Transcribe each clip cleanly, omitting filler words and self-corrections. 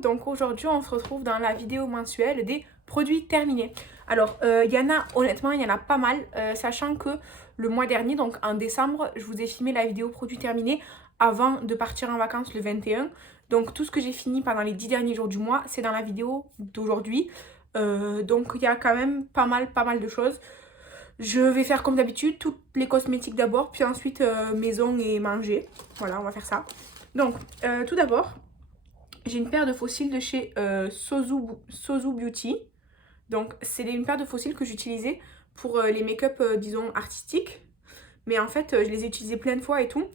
donc aujourd'hui on se retrouve dans la vidéo mensuelle des produits terminés. Alors il y en a, honnêtement il y en a pas mal, sachant que le mois dernier, donc en décembre, je vous ai filmé la vidéo produits terminés avant de partir en vacances le 21. Donc tout ce que j'ai fini pendant les 10 derniers jours du mois, c'est dans la vidéo d'aujourd'hui. Donc il y a quand même pas mal de choses. Je vais faire comme d'habitude, toutes les cosmétiques d'abord, puis ensuite maison et manger. Voilà, on va faire ça. Donc tout d'abord, j'ai une paire de faux cils de chez Sozu Beauty. Donc c'est une paire de faux cils que j'utilisais pour les make-up, disons, artistiques. Mais en fait, je les ai utilisés plein de fois et tout.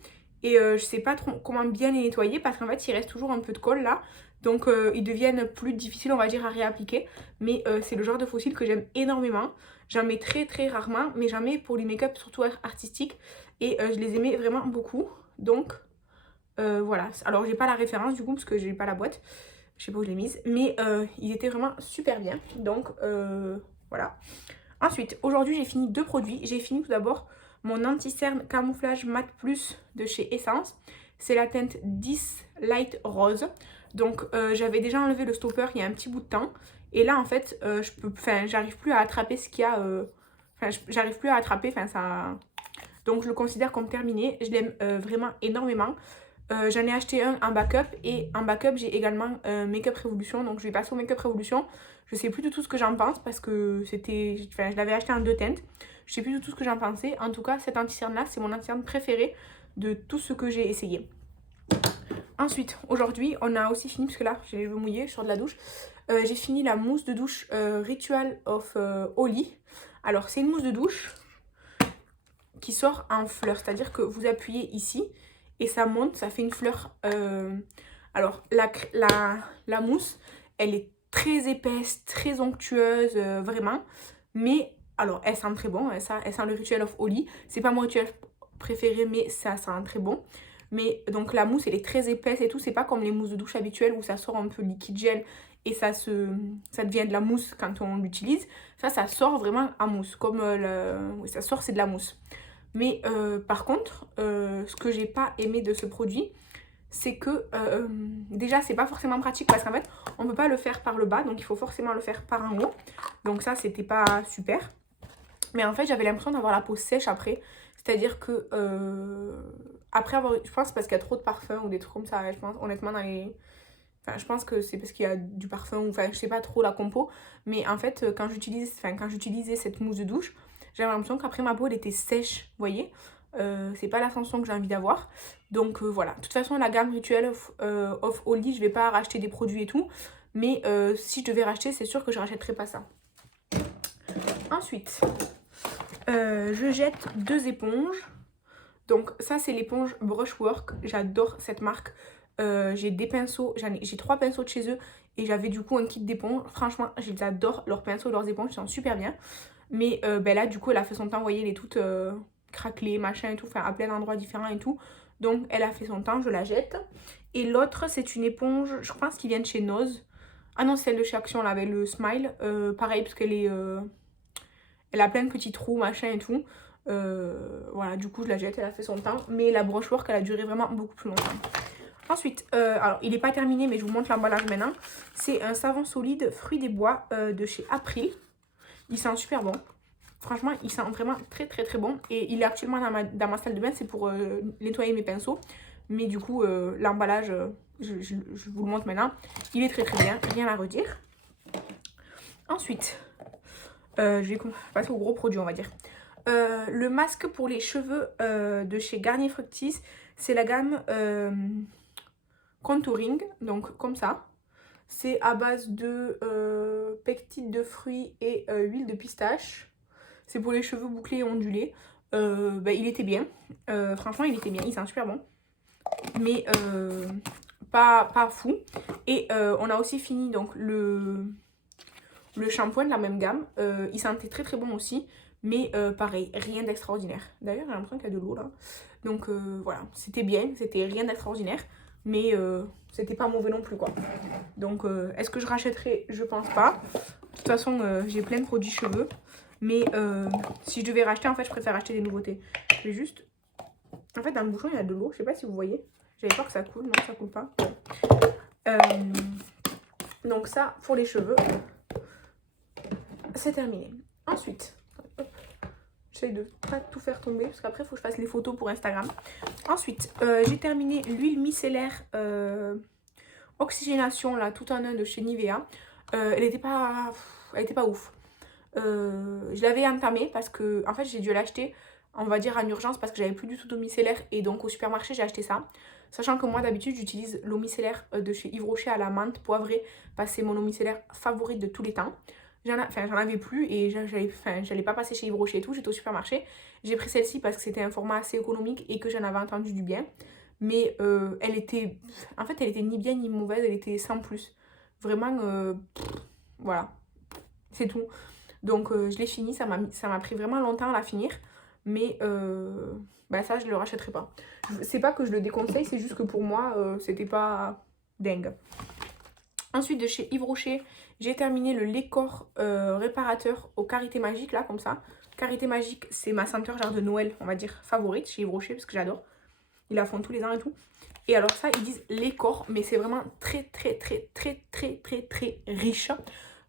Et je sais pas trop comment bien les nettoyer parce qu'en fait, il reste toujours un peu de colle là. Donc ils deviennent plus difficiles, on va dire, à réappliquer. Mais c'est le genre de faux cils que j'aime énormément. J'en mets très rarement, mais j'en mets pour les make-up surtout artistiques. Et je les aimais vraiment beaucoup. Donc voilà. Alors j'ai pas la référence du coup parce que j'ai pas la boîte. Je sais pas où je l'ai mise. Mais ils étaient vraiment super bien. Donc voilà. Ensuite, aujourd'hui j'ai fini deux produits. J'ai fini tout d'abord mon anti-cerne camouflage mat plus de chez Essence. C'est la teinte 10 Light Rose. Donc j'avais déjà enlevé le stopper il y a un petit bout de temps. Et là en fait, j'arrive plus à attraper ce qu'il y a. J'arrive plus à attraper. Ça... Donc je le considère comme terminé. Je l'aime vraiment énormément. J'en ai acheté un en backup. Et en backup j'ai également Make-up Revolution. Donc je vais passer au Make-up Revolution. Je sais plus du tout ce que j'en pense parce que c'était... Enfin, je l'avais acheté en deux teintes. Je sais plus du tout ce que j'en pensais. En tout cas, cet anti-cerne là, c'est mon anti-cerne préféré de tout ce que j'ai essayé. Ensuite, aujourd'hui, on a aussi fini, parce que là, j'ai les cheveux mouillés, je sors de la douche. J'ai fini la mousse de douche Ritual of Holy. Alors, c'est une mousse de douche qui sort en fleur. C'est-à-dire que vous appuyez ici et ça monte, ça fait une fleur. Alors, la mousse, elle est très épaisse, très onctueuse, vraiment. Mais, alors, elle sent très bon. Elle sent le Ritual of Holy. C'est pas mon rituel préféré, mais ça sent très bon. Mais donc la mousse elle est très épaisse et tout, c'est pas comme les mousses de douche habituelles où ça sort un peu liquide gel et ça devient de la mousse quand on l'utilise. Ça sort vraiment en mousse, comme oui, ça sort, c'est de la mousse. Mais par contre, ce que j'ai pas aimé de ce produit, c'est que déjà c'est pas forcément pratique parce qu'en fait on peut pas le faire par le bas, donc il faut forcément le faire par en haut. Donc ça c'était pas super. Mais en fait j'avais l'impression d'avoir la peau sèche après. C'est-à-dire que après avoir, je pense parce qu'il y a trop de parfum ou des trucs comme ça, je pense honnêtement dans les... Enfin je pense que c'est parce qu'il y a du parfum ou enfin je sais pas trop la compo. Mais en fait quand j'utilisais cette mousse de douche, j'avais l'impression qu'après ma peau elle était sèche, vous voyez. C'est pas la sensation que j'ai envie d'avoir. Donc voilà, de toute façon la gamme Ritual of Holy, je vais pas racheter des produits et tout. Mais si je devais racheter, c'est sûr que je rachèterais pas ça. Ensuite... je jette deux éponges. Donc ça c'est l'éponge Brushwork. J'adore cette marque. J'ai des pinceaux, j'ai 3 pinceaux de chez eux. Et j'avais du coup un kit d'éponges. Franchement j'adore leurs pinceaux, leurs éponges, ils sont super bien. Mais là du coup elle a fait son temps, vous voyez, elle est toute craquelée, machin et tout. Enfin à plein d'endroits différents et tout. Donc elle a fait son temps, je la jette. Et l'autre c'est une éponge, je pense qu'ils viennent de chez Nose. Ah non, celle de chez Action là avec le smile. Pareil parce qu'elle est... elle a plein de petits trous, machin et tout. Voilà, du coup, je la jette, elle a fait son temps. Mais la brushwork, elle a duré vraiment beaucoup plus longtemps. Ensuite, alors, il n'est pas terminé, mais je vous montre l'emballage maintenant. C'est un savon solide fruits des bois de chez April. Il sent super bon. Franchement, il sent vraiment très bon. Et il est actuellement dans ma salle de bain, c'est pour nettoyer mes pinceaux. Mais du coup, l'emballage, je vous le montre maintenant. Il est très bien, rien à redire. Ensuite... je vais passer au gros produit, on va dire. Le masque pour les cheveux de chez Garnier Fructis, c'est la gamme Contouring, donc comme ça. C'est à base de pectide de fruits et huile de pistache. C'est pour les cheveux bouclés et ondulés. Il était bien. Franchement, il était bien. Il sent super bon. Mais pas fou. Et on a aussi fini donc le shampoing de la même gamme. Il sentait très bon aussi. Mais pareil, rien d'extraordinaire. D'ailleurs, j'ai l'impression qu'il y a de l'eau là. Donc voilà, c'était bien. C'était rien d'extraordinaire. Mais c'était pas mauvais non plus quoi. Donc est-ce que je rachèterai? Je pense pas. De toute façon, j'ai plein de produits cheveux. Mais si je devais racheter, en fait, je préfère acheter des nouveautés. Je vais juste... En fait, dans le bouchon, il y a de l'eau. Je sais pas si vous voyez. J'avais peur que ça coule. Non, ça coule pas. Donc ça, pour les cheveux, c'est terminé. Ensuite, j'essaie de pas tout faire tomber parce qu'après il faut que je fasse les photos pour Instagram. Ensuite, j'ai terminé l'huile micellaire oxygénation là tout en un de chez Nivea. Elle était pas ouf. Je l'avais entamée parce que en fait j'ai dû l'acheter, on va dire en urgence, parce que j'avais plus du tout d'eau micellaire et donc au supermarché j'ai acheté ça. Sachant que moi d'habitude j'utilise l'eau micellaire de chez Yves Rocher à la menthe poivrée parce que c'est mon eau micellaire favorite de tous les temps. J'en avais plus et j'allais pas passer chez Yves Rocher et tout, j'étais au supermarché. J'ai pris celle-ci parce que c'était un format assez économique et que j'en avais entendu du bien. Mais elle était ni bien ni mauvaise, elle était sans plus. Vraiment, voilà, c'est tout. Donc je l'ai fini, ça m'a pris vraiment longtemps à la finir. Mais bah ça, je le rachèterai pas. C'est pas que je le déconseille, c'est juste que pour moi, c'était pas dingue. Ensuite, de chez Yves Rocher, j'ai terminé le lait corps réparateur au karité magique, là, comme ça. Karité magique, c'est ma senteur genre de Noël, on va dire, favorite chez Yves Rocher, parce que j'adore. Ils la font tous les ans et tout. Et alors ça, ils disent lait corps, mais c'est vraiment très riche.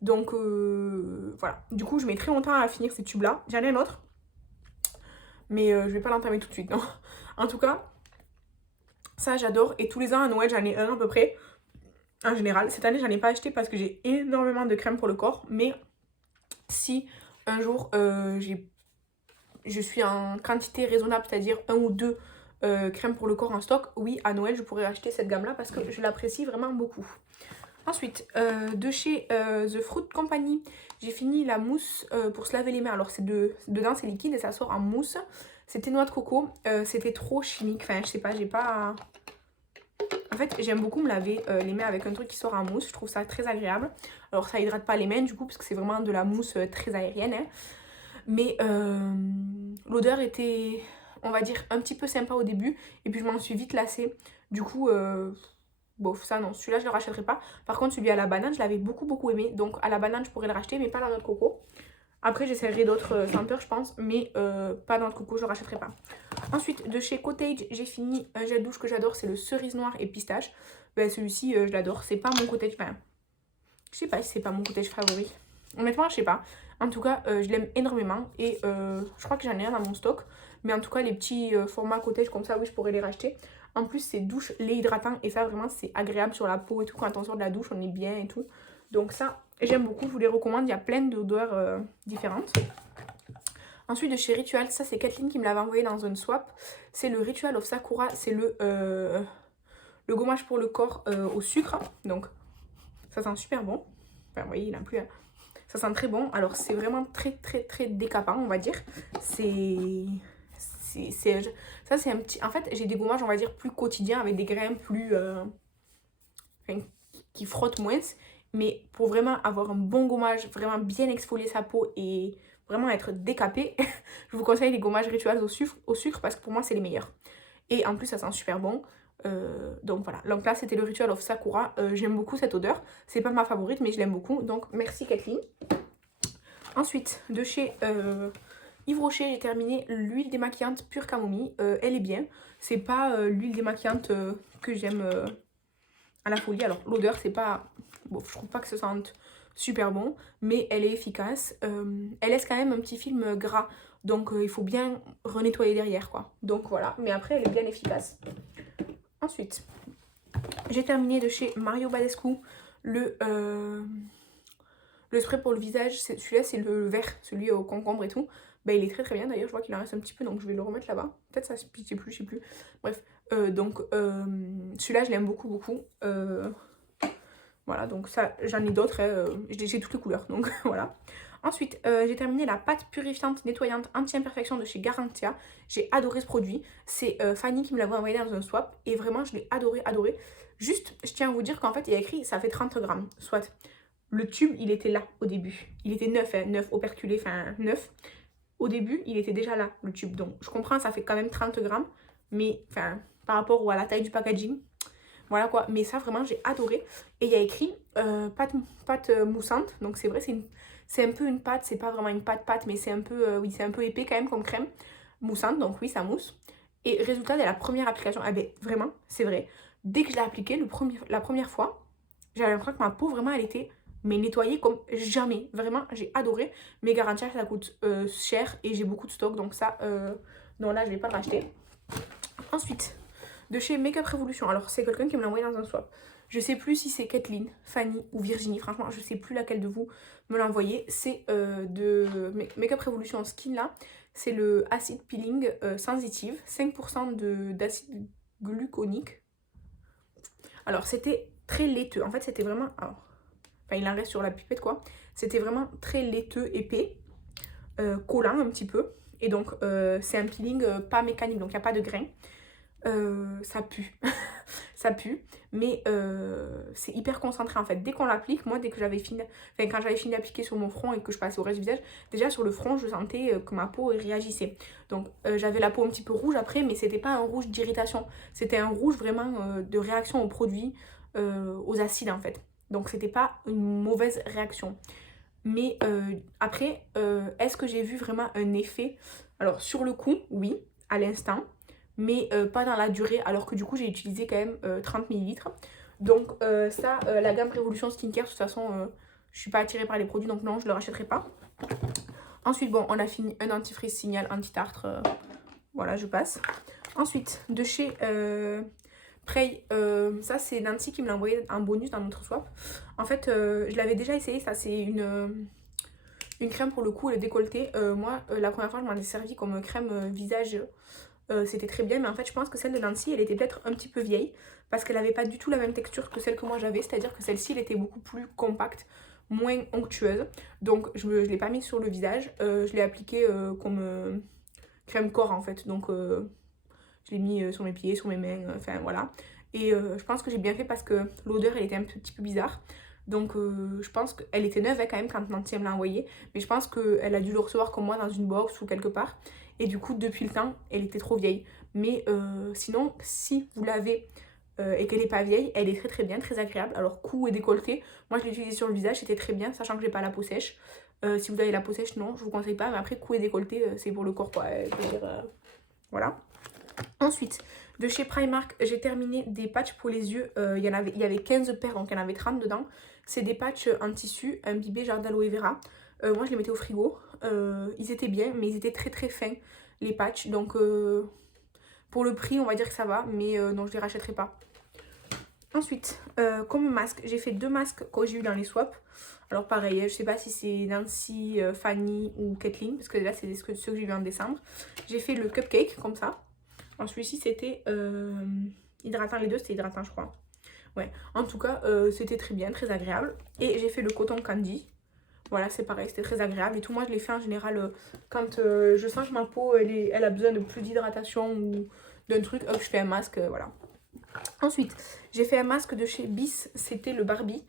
Donc voilà. Du coup, je mets très longtemps à finir ces tubes-là. J'en ai un autre. Mais je vais pas l'entamer tout de suite, non. En tout cas, ça j'adore. Et tous les ans à Noël, j'en ai un à peu près. En général, cette année, j'en ai pas acheté parce que j'ai énormément de crème pour le corps. Mais si un jour, je suis en quantité raisonnable, c'est-à-dire 1 ou 2 crèmes pour le corps en stock, oui, à Noël, je pourrais acheter cette gamme-là parce que je l'apprécie vraiment beaucoup. Ensuite, de chez The Fruit Company, j'ai fini la mousse pour se laver les mains. Alors, dedans, c'est liquide et ça sort en mousse. C'était noix de coco. C'était trop chimique. Enfin, je sais pas, j'ai pas... En fait, j'aime beaucoup me laver les mains avec un truc qui sort en mousse. Je trouve ça très agréable. Alors, ça hydrate pas les mains, du coup, parce que c'est vraiment de la mousse très aérienne. Hein. Mais l'odeur était, on va dire, un petit peu sympa au début. Et puis, je m'en suis vite lassée. Du coup... bof, ça non, celui-là je le rachèterai pas. Par contre, celui à la banane, je l'avais beaucoup aimé. Donc à la banane, je pourrais le racheter, mais pas la noix de coco. Après, j'essaierai d'autres senteurs, je pense, mais pas noix de coco, je le rachèterai pas. Ensuite, de chez Cottage, j'ai fini un gel douche que j'adore, c'est le cerise noire et pistache. Ben, celui-ci, je l'adore. C'est pas mon cottage, enfin, je sais pas si c'est pas mon cottage favori. Honnêtement, je sais pas. En tout cas, je l'aime énormément et je crois que j'en ai un dans mon stock. Mais en tout cas, les petits formats cottage comme ça, oui, je pourrais les racheter. En plus, c'est douche, lait hydratant et ça, vraiment, c'est agréable sur la peau et tout. Quand on sort de la douche, on est bien et tout. Donc ça, j'aime beaucoup, je vous les recommande. Il y a plein d'odeurs différentes. Ensuite, de chez Ritual, ça, c'est Kathleen qui me l'avait envoyé dans un swap. C'est le Ritual of Sakura. C'est le gommage pour le corps au sucre. Donc, ça sent super bon. Enfin, vous voyez, il n'a plus... Ça sent très bon. Alors, c'est vraiment très décapant, on va dire. Ça, c'est un petit... En fait, j'ai des gommages, on va dire, plus quotidiens, avec des grains plus... enfin, qui frottent moins. Mais pour vraiment avoir un bon gommage, vraiment bien exfolier sa peau et vraiment être décapé, je vous conseille les gommages Rituals au sucre parce que pour moi, c'est les meilleurs. Et en plus, ça sent super bon. Donc voilà, donc là c'était le Ritual of Sakura. J'aime beaucoup cette odeur, c'est pas ma favorite mais je l'aime beaucoup, donc merci Kathleen. Ensuite, de chez Yves Rocher, j'ai terminé l'huile démaquillante pure camomille. Elle est bien, c'est pas l'huile démaquillante que j'aime à la folie. Alors l'odeur c'est pas, bon, je trouve pas que ce sente super bon, mais elle est efficace. Elle laisse quand même un petit film gras, donc il faut bien renettoyer derrière quoi. Donc voilà, mais après elle est bien efficace. Ensuite, j'ai terminé de chez Mario Badescu le spray pour le visage. Celui-là, c'est le vert, celui au concombre et tout. Bah, il est très bien d'ailleurs, je vois qu'il en reste un petit peu, donc je vais le remettre là-bas. Peut-être ça se pique, je sais plus. Bref, donc celui-là, je l'aime beaucoup. Voilà, donc ça, j'en ai d'autres, j'ai toutes les couleurs, donc voilà. Ensuite, j'ai terminé la pâte purifiante nettoyante anti-imperfection de chez Garantia. J'ai adoré ce produit. C'est Fanny qui me l'avait envoyé dans un swap. Et vraiment, je l'ai adoré. Juste, je tiens à vous dire qu'en fait, il y a écrit ça fait 30 grammes. Soit, le tube, il était là au début. Il était neuf, hein, neuf, operculé, enfin neuf. Au début, il était déjà là, le tube. Donc, je comprends, ça fait quand même 30 grammes. Mais, enfin, par rapport à la taille du packaging, voilà quoi. Mais ça, vraiment, j'ai adoré. Et il y a écrit pâte moussante. Donc, c'est vrai, c'est un peu une pâte, c'est pas vraiment une pâte, mais c'est un peu, oui, c'est un peu épais quand même comme crème moussante, donc oui, ça mousse. Et résultat de la première application, ah ben vraiment, c'est vrai, dès que je l'ai appliqué la première fois, j'avais l'impression que ma peau vraiment elle était mais nettoyée comme jamais. Vraiment, j'ai adoré. Mais garantie, ça coûte cher et j'ai beaucoup de stock. Donc ça, non là, je vais pas le racheter. Ensuite, de chez Makeup Revolution. Alors, c'est quelqu'un qui me l'a envoyé dans un swap. Je sais plus si c'est Kathleen, Fanny ou Virginie. Franchement, je sais plus laquelle de vous me l'a envoyé. C'est de Makeup Revolution Skin là. C'est le acid peeling sensitive. 5% d'acide gluconique. Alors, c'était très laiteux. En fait, c'était vraiment... Alors, enfin, il en reste sur la pipette quoi. C'était vraiment très laiteux, épais, collant un petit peu. Et donc, c'est un peeling pas mécanique, donc il n'y a pas de grains. Ça pue. Ça pue, mais c'est hyper concentré en fait. Dès qu'on l'applique, moi dès que j'avais fini, enfin quand j'avais fini d'appliquer sur mon front et que je passais au reste du visage, déjà sur le front je sentais que ma peau réagissait. Donc j'avais la peau un petit peu rouge après, mais c'était pas un rouge d'irritation, c'était un rouge vraiment de réaction aux produits, aux acides en fait. Donc c'était pas une mauvaise réaction. Mais après, est-ce que j'ai vu vraiment un effet? Alors sur le coup, oui, à l'instant, mais pas dans la durée, alors que du coup j'ai utilisé quand même 30 ml. Donc ça, la gamme Révolution Skincare, de toute façon, je suis pas attirée par les produits, donc non, je le rachèterai pas. Ensuite, bon, on a fini un antifreeze Signal anti-tartre, voilà, je passe. Ensuite, de chez Prey, ça c'est Nancy qui me l'a envoyé en bonus dans notre swap. En fait, je l'avais déjà essayé, ça c'est une crème pour le cou et le décolleté. Moi, la première fois, je m'en ai servi comme crème visage. C'était très bien, mais en fait, je pense que celle de Nancy, elle était peut-être un petit peu vieille parce qu'elle n'avait pas du tout la même texture que celle que moi j'avais. C'est-à-dire que celle-ci, elle était beaucoup plus compacte, moins onctueuse. Donc, je ne l'ai pas mise sur le visage. Je l'ai appliquée comme crème corps en fait. Donc, je l'ai mis sur mes pieds, sur mes mains, enfin voilà. Et je pense que j'ai bien fait parce que l'odeur, elle était un petit peu bizarre. Donc je pense qu'elle était neuve hein, quand même quand Nancy me l'a envoyée. Mais je pense qu'elle a dû le recevoir comme moi dans une box ou quelque part. Et du coup, depuis le temps, elle était trop vieille. Mais sinon, si vous l'avez et qu'elle n'est pas vieille, elle est très très bien, très agréable. Alors cou et décolleté, moi je l'ai utilisée sur le visage, c'était très bien, sachant que j'ai pas la peau sèche. Si vous avez la peau sèche, non, je vous conseille pas. Mais après, cou et décolleté, c'est pour le corps quoi. Je veux dire, voilà. Ensuite, de chez Primark, j'ai terminé des patchs pour les yeux. Il y avait 15 paires, donc il y en avait 30 dedans. C'est des patchs en tissu imbibés genre d'aloe vera. Moi, je les mettais au frigo. Ils étaient bien, mais ils étaient très très fins, les patchs. Donc, pour le prix, on va dire que ça va, mais non, je les rachèterai pas. Ensuite, comme masque, j'ai fait 2 masques que j'ai eu dans les swaps. Alors pareil, je sais pas si c'est Nancy, Fanny ou Kathleen, parce que là, c'est ceux que j'ai eu en décembre. J'ai fait le cupcake, comme ça. Alors celui-ci c'était hydratant, les deux c'était hydratant je crois. Ouais, en tout cas c'était très bien, très agréable. Et j'ai fait le coton candy. Voilà, c'est pareil, c'était très agréable et tout. Moi je l'ai fait en général quand je sens que ma peau elle a besoin de plus d'hydratation ou d'un truc, hop je fais un masque, voilà. Ensuite, j'ai fait un masque de chez Bis, c'était le Barbie.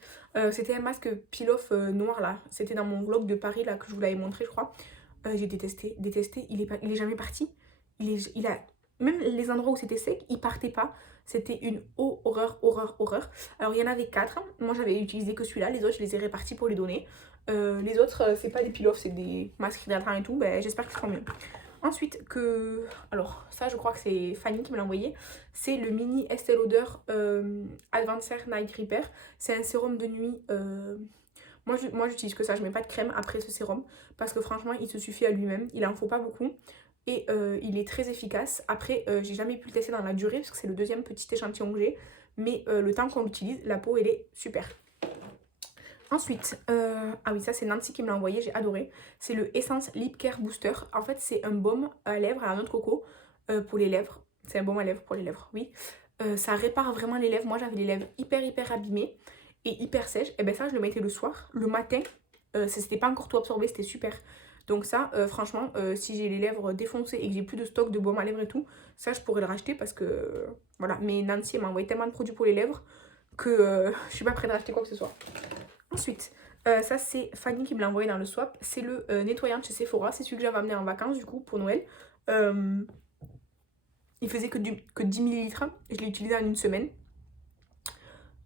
C'était un masque peel-off noir là. C'était dans mon vlog de Paris là que je vous l'avais montré je crois. J'ai détesté, il est jamais parti. Il a... Même les endroits où c'était sec, il partait pas. C'était une horreur, horreur, horreur. Alors il y en avait 4. Moi j'avais utilisé que celui-là. Les autres je les ai répartis pour les donner. Les autres c'est pas des peel-off, c'est des masques hydratants et tout. Ben, j'espère qu'ils seront mieux. Ensuite que... Alors ça je crois que c'est Fanny qui me l'a envoyé. C'est le mini Estée Lauder Advanced Night Repair. C'est un sérum de nuit... Moi j'utilise que ça, je mets pas de crème après ce sérum. Parce que franchement il se suffit à lui-même. Il en faut pas beaucoup. Et il est très efficace. Après, j'ai jamais pu le tester dans la durée parce que c'est le deuxième petit échantillon que j'ai. Mais le temps qu'on l'utilise, la peau, elle est super. Ensuite, ah oui, ça c'est Nancy qui me l'a envoyé, j'ai adoré. C'est le Essence Lip Care Booster. En fait, c'est un baume à lèvres à la noix de coco pour les lèvres. C'est un baume à lèvres pour les lèvres, oui. Ça répare vraiment les lèvres. Moi, j'avais les lèvres hyper abîmées et hyper sèches. Et ben ça, je le mettais le soir. Le matin, c'était pas encore tout absorbé, c'était super. Donc ça, franchement, si j'ai les lèvres défoncées et que j'ai plus de stock de baume à lèvres et tout, ça je pourrais le racheter parce que, voilà. Mais Nancy m'a envoyé tellement de produits pour les lèvres que je suis pas prête de racheter quoi que ce soit. Ensuite, ça c'est Fanny qui me l'a envoyé dans le swap. C'est le nettoyant de chez Sephora. C'est celui que j'avais amené en vacances du coup pour Noël. Il faisait que 10 ml. Je l'ai utilisé en une semaine.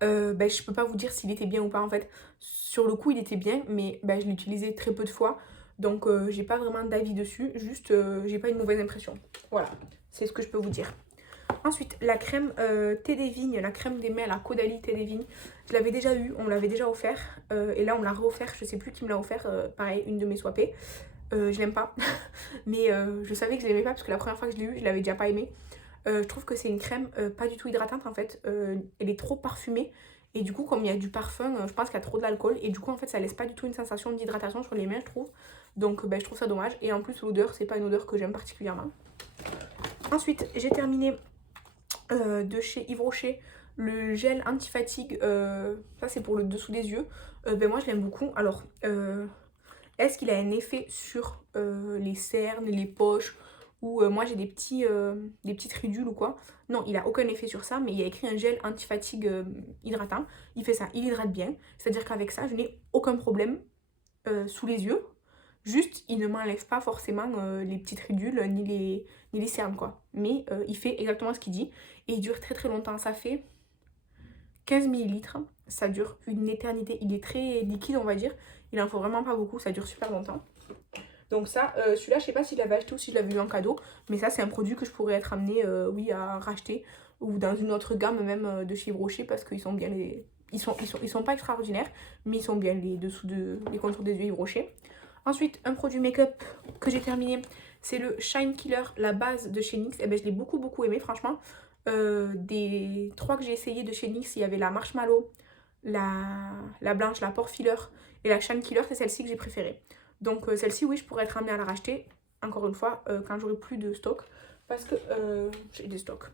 Ben, je peux pas vous dire s'il était bien ou pas en fait. Sur le coup il était bien, mais ben, je l'ai utilisé très peu de fois. Donc j'ai pas vraiment d'avis dessus, juste j'ai pas une mauvaise impression. Voilà, c'est ce que je peux vous dire. Ensuite, la crème thé des vignes, la crème des mains, la Caudalie thé des vignes. Je l'avais déjà eu, on me l'avait déjà offert. Et là, on me l'a réoffert, je sais plus qui me l'a offert. Pareil, une de mes swappées. Je l'aime pas. Mais je savais que je l'aimais pas parce que la première fois que je l'ai eu, je l'avais déjà pas aimé. Je trouve que c'est une crème pas du tout hydratante en fait. Elle est trop parfumée. Et du coup, comme il y a du parfum, je pense qu'il y a trop de l'alcool. Et du coup, en fait, ça laisse pas du tout une sensation d'hydratation sur les mains, je trouve. Donc, je trouve ça dommage. Et en plus, l'odeur, c'est pas une odeur que j'aime particulièrement. Ensuite, j'ai terminé de chez Yves Rocher le gel anti-fatigue. Ça, c'est pour le dessous des yeux. Moi, je l'aime beaucoup. Alors, est-ce qu'il a un effet sur les cernes, les poches ou moi j'ai des petites ridules ou quoi? Non, il a aucun effet sur ça, mais il y a écrit un gel anti-fatigue hydratant. Il fait ça, il hydrate bien. C'est-à-dire qu'avec ça, je n'ai aucun problème sous les yeux. Juste, il ne m'enlève pas forcément les petites ridules ni les cernes, quoi. Mais il fait exactement ce qu'il dit. Et il dure très très longtemps. Ça fait 15 millilitres. Ça dure une éternité. Il est très liquide, on va dire. Il en faut vraiment pas beaucoup. Ça dure super longtemps. Donc ça, celui-là, je sais pas si je l'avais acheté ou si je l'avais eu en cadeau. Mais ça, c'est un produit que je pourrais être amenée, oui, à racheter. Ou dans une autre gamme même de chez Yves Rocher. Parce qu'ils sont bien les... Ils sont pas extraordinaires. Mais ils sont bien les dessous les contours des yeux Yves Rocher. Ensuite, un produit make-up que j'ai terminé, c'est le Shine Killer, la base de chez NYX. Et je l'ai beaucoup aimé, franchement. Des 3 que j'ai essayé de chez NYX, il y avait la Marshmallow, la blanche, la Pore Filler et la Shine Killer, c'est celle-ci que j'ai préférée. Donc celle-ci, oui, je pourrais être amenée à la racheter, encore une fois, quand j'aurai plus de stock, parce que j'ai des stocks.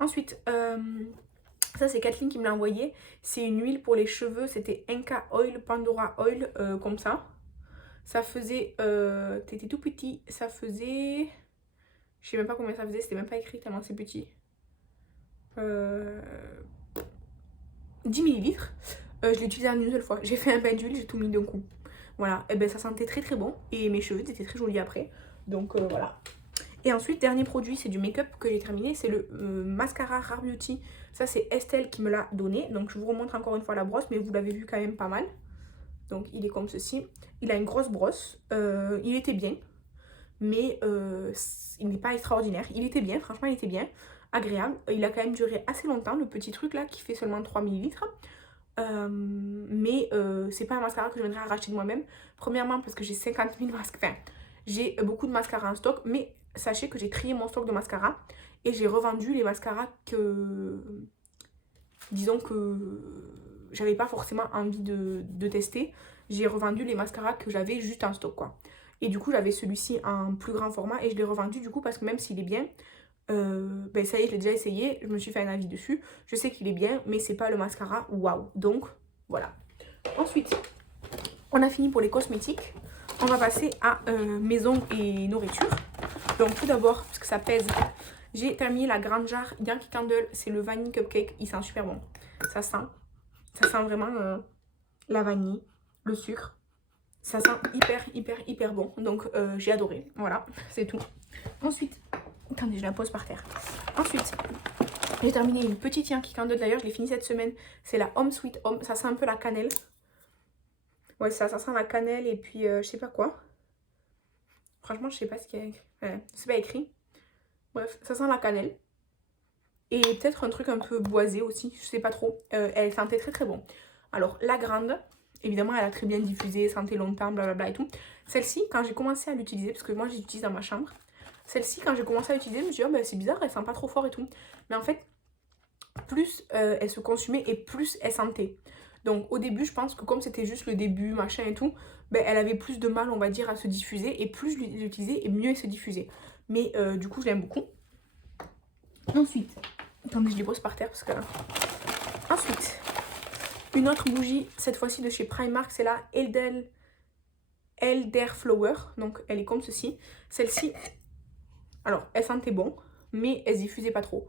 Ensuite, ça c'est Kathleen qui me l'a envoyé, c'est une huile pour les cheveux, c'était Inca Oil, Pandora Oil, comme ça. Ça faisait, t'étais tout petit, ça faisait, je sais même pas combien ça faisait, c'était même pas écrit tellement c'est petit. 10 millilitres. Je l'ai utilisé en une seule fois. J'ai fait un bain d'huile, j'ai tout mis d'un coup. Voilà, et ça sentait très bon. Et mes cheveux étaient très jolis après. Donc voilà. Et ensuite, dernier produit, c'est du make-up que j'ai terminé. C'est le mascara Rare Beauty. Ça, c'est Estelle qui me l'a donné. Donc je vous remontre encore une fois la brosse, mais vous l'avez vu quand même pas mal. Donc il est comme ceci. Il a une grosse brosse. Il était bien. Mais il n'est pas extraordinaire. Il était bien, franchement, il était bien. Agréable. Il a quand même duré assez longtemps, le petit truc là qui fait seulement 3 millilitres. Mais c'est pas un mascara que je viendrai à racheter de moi-même. Premièrement parce que j'ai 50 000 mascaras. Enfin, j'ai beaucoup de mascaras en stock. Mais sachez que j'ai trié mon stock de mascaras. Et j'ai revendu les mascaras que... Disons que j'avais pas forcément envie de tester. J'ai revendu les mascaras que j'avais juste en stock, quoi. Et du coup, j'avais celui-ci en plus grand format et je l'ai revendu du coup parce que même s'il est bien, ça y est, je l'ai déjà essayé, je me suis fait un avis dessus. Je sais qu'il est bien, mais c'est pas le mascara waouh. Donc, voilà. Ensuite, on a fini pour les cosmétiques. On va passer à maison et nourriture. Donc, tout d'abord, parce que ça pèse, j'ai terminé la grande jarre Yankee Candle. C'est le vanille cupcake. Il sent super bon. Ça sent vraiment la vanille, le sucre. Ça sent hyper bon. Donc j'ai adoré. Voilà, c'est tout. Ensuite, attendez, je la pose par terre. Ensuite, j'ai terminé une petite Yankee Candle. D'ailleurs, je l'ai fini cette semaine. C'est la Home Sweet Home. Ça sent un peu la cannelle. Ouais, ça sent la cannelle et puis je sais pas quoi. Franchement, je sais pas ce qu'il y a écrit. C'est pas écrit. Bref, ça sent la cannelle. Et peut-être un truc un peu boisé aussi. Je sais pas trop. Elle sentait très bon. Alors, la grande... Évidemment, elle a très bien diffusé, sentait longtemps, blablabla et tout. Celle-ci, quand j'ai commencé à l'utiliser, parce que moi, j'utilise dans ma chambre. Celle-ci, quand j'ai commencé à l'utiliser, je me suis dit, oh, c'est bizarre, elle sent pas trop fort et tout. Mais en fait, plus elle se consumait et plus elle sentait. Donc, au début, je pense que comme c'était juste le début, machin et tout, elle avait plus de mal, on va dire, à se diffuser. Et plus je l'utilisais, et mieux elle se diffusait. Mais du coup, je l'aime beaucoup. Ensuite, attendez, je les pose par terre parce que... Ensuite... Une autre bougie, cette fois-ci de chez Primark, c'est la Elderflower. Donc elle est comme ceci. Celle-ci, alors elle sentait bon, mais elle se diffusait pas trop.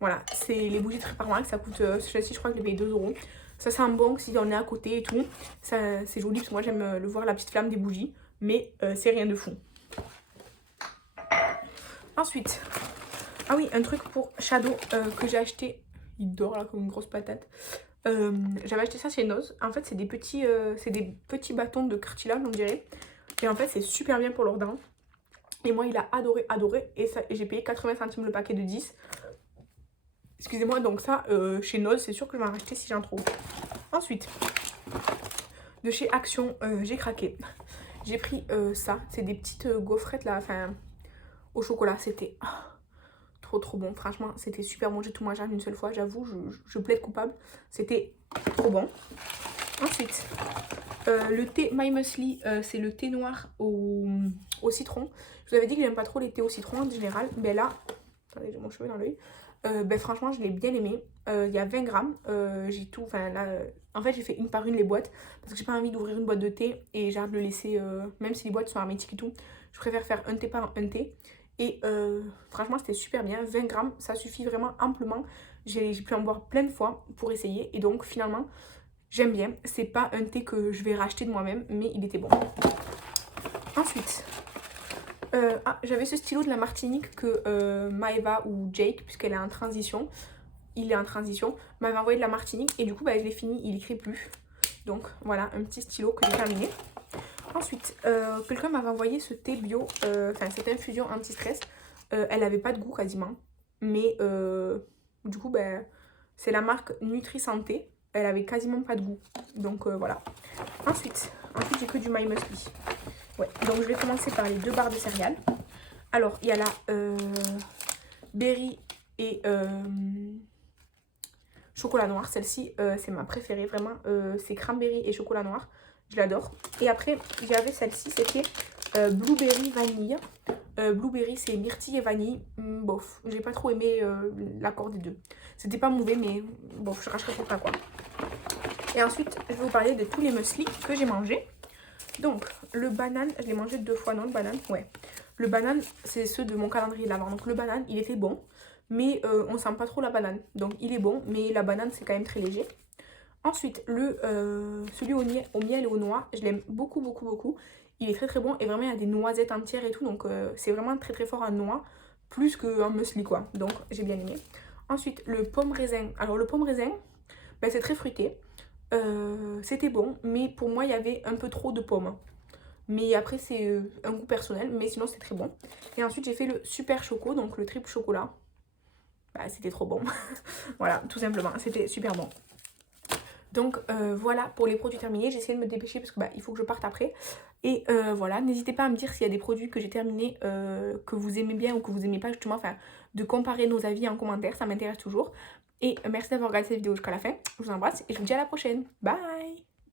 Voilà, c'est les bougies de Primark, ça coûte, celle-ci je crois que je l'ai payé 2 €. Ça sent bon si on est à côté et tout. C'est joli parce que moi j'aime le voir la petite flamme des bougies, mais c'est rien de fou. Ensuite, ah oui, un truc pour Shadow que j'ai acheté. Il dort là comme une grosse patate. J'avais acheté ça chez Noz. En fait, c'est des petits bâtons de cartilage, on dirait. Et en fait, c'est super bien pour leurs dents. Et moi, il a adoré. Et j'ai payé 80 centimes le paquet de 10. Excusez-moi, donc ça, chez Noz, c'est sûr que je vais en racheter si j'en trouve. Ensuite, de chez Action, j'ai craqué. J'ai pris ça, c'est des petites gaufrettes là, enfin, au chocolat, c'était trop bon. Franchement, c'était super bon, j'ai tout mangé en une seule fois, j'avoue, je plaide coupable. C'était trop bon. Ensuite, le thé My Muesli, c'est le thé noir au citron. Je vous avais dit que j'aime pas trop les thés au citron en général, mais là, attendez, j'ai mon cheveu dans l'œil. Ben franchement, je l'ai bien aimé. Il y a 20 grammes. J'ai tout. Enfin là, en fait, j'ai fait une par une les boîtes parce que j'ai pas envie d'ouvrir une boîte de thé et j'ai hâte de le laisser. Même si les boîtes sont hermétiques et tout, je préfère faire un thé par un thé. Et franchement, c'était super bien. 20 grammes, ça suffit vraiment amplement. J'ai pu en boire plein de fois pour essayer. Et donc, finalement, j'aime bien. C'est pas un thé que je vais racheter de moi-même, mais il était bon. Ensuite, j'avais ce stylo de la Martinique que Maeva ou Jake, puisqu'elle est en transition, il est en transition, m'avait envoyé de la Martinique et du coup bah, je l'ai fini, il écrit plus. Donc voilà, un petit stylo que j'ai terminé. Ensuite, quelqu'un m'avait envoyé ce thé bio, enfin cette infusion anti-stress. Elle avait pas de goût quasiment, mais du coup bah, c'est la marque Nutri Santé. Elle avait quasiment pas de goût, donc voilà. Ensuite j'ai que du My Muesli. Ouais, donc je vais commencer par les 2 barres de céréales. Alors, il y a la berry et chocolat noir. Celle-ci, c'est ma préférée, vraiment. C'est cranberry et chocolat noir. Je l'adore. Et après, j'avais celle-ci, c'était blueberry vanille. Blueberry, c'est myrtille et vanille. Bof, j'ai pas trop aimé l'accord des deux. C'était pas mauvais, mais bof, je rachèterai pas quoi. Et ensuite, je vais vous parler de tous les muesli que j'ai mangés. Donc, le banane, je l'ai mangé 2 fois, non, le banane, ouais. Le banane, c'est ceux de mon calendrier de l'avant. Donc, le banane, il était bon, mais on sent pas trop la banane. Donc, il est bon, mais la banane, c'est quand même très léger. Ensuite, celui au miel et aux noix, je l'aime beaucoup. Il est très bon et vraiment, il y a des noisettes entières et tout. Donc, c'est vraiment très fort en noix, plus qu'un muesli, quoi. Donc, j'ai bien aimé. Ensuite, le pomme raisin. Alors, le pomme raisin, ben, c'est très fruité. C'était bon, mais pour moi il y avait un peu trop de pommes. Mais après c'est un goût personnel, mais sinon c'était très bon. Et ensuite j'ai fait le super choco, donc le triple chocolat. Bah c'était trop bon. Voilà, tout simplement, c'était super bon. Donc voilà pour les produits terminés. J'ai essayé de me dépêcher parce que bah, il faut que je parte après. Et voilà, n'hésitez pas à me dire s'il y a des produits que j'ai terminés que vous aimez bien ou que vous aimez pas justement. Enfin, de comparer nos avis en commentaire, ça m'intéresse toujours. Et merci d'avoir regardé cette vidéo jusqu'à la fin. Je vous embrasse et je vous dis à la prochaine. Bye!